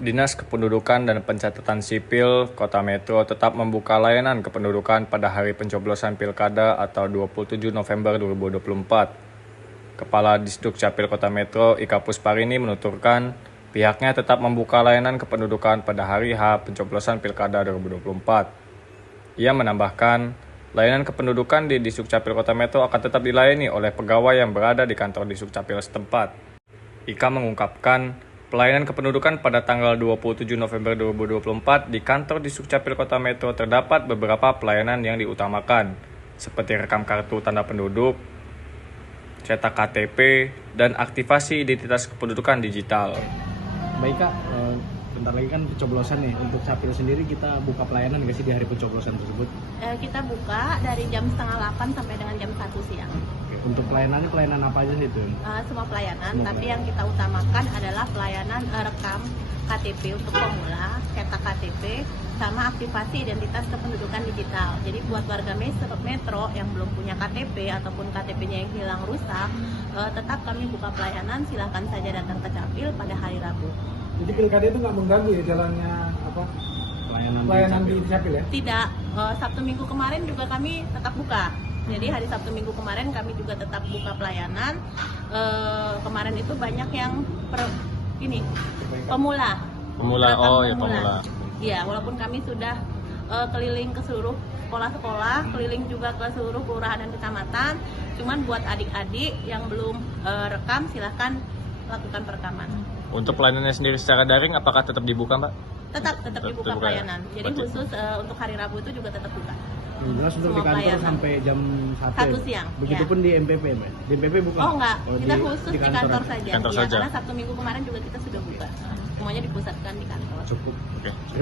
Dinas Kependudukan dan Pencatatan Sipil Kota Metro tetap membuka layanan kependudukan pada hari pencoblosan Pilkada atau 27 November 2024. Kepala Disduk Capil Kota Metro Ika Pusparini menuturkan pihaknya tetap membuka layanan kependudukan pada hari H pencoblosan Pilkada 2024. Ia menambahkan, layanan kependudukan di Disduk Capil Kota Metro akan tetap dilayani oleh pegawai yang berada di kantor Disduk Capil setempat. Ika mengungkapkan, pelayanan kependudukan pada tanggal 27 November 2024 di kantor Disduk Capil Kota Metro terdapat beberapa pelayanan yang diutamakan, seperti rekam kartu tanda penduduk, cetak KTP, dan aktivasi identitas kependudukan digital. Baik Kak, bentar lagi kan pencoblosan nih. Untuk Capil sendiri kita buka pelayanan nggak sih di hari pencoblosan tersebut? Kita buka dari jam 7:30 sampai dengan jam 1 siang. Untuk pelayanannya pelayanan apa aja sih itu? Semua pelayanan, tapi yang kita utamakan adalah pelayanan rekam KTP untuk pemula, cetak KTP, sama aktivasi identitas kependudukan digital. Jadi buat warga Metro yang belum punya KTP ataupun KTP-nya yang hilang rusak, tetap kami buka pelayanan, silahkan saja datang ke Capil pada hari Rabu. Jadi pilkada itu nggak mengganggu ya jalannya pelayanan di Capil ya? Tidak, Sabtu Minggu kemarin juga kami tetap buka. Jadi hari Sabtu Minggu kemarin kami juga tetap buka pelayanan. Kemarin itu banyak yang pemula. Pemula. Iya, walaupun kami sudah keliling ke seluruh sekolah-sekolah, keliling juga ke seluruh kelurahan dan kecamatan. Cuman buat adik-adik yang belum rekam, silahkan lakukan perekaman. Untuk pelayanannya sendiri secara daring, apakah tetap dibuka, Mbak? Tetap dibuka pelayanan. Jadi khusus untuk hari Rabu itu juga tetap buka. Jelas untuk di kantor pelayanan. sampai jam 1 siang. Begitupun di MPP, Mbak. Di MPP buka? Oh enggak, kita di khusus di kantor saja. Kantor Ya, saja. karena Sabtu Minggu kemarin juga kita sudah buka. Semuanya dipusatkan di kantor. Cukup. Oke.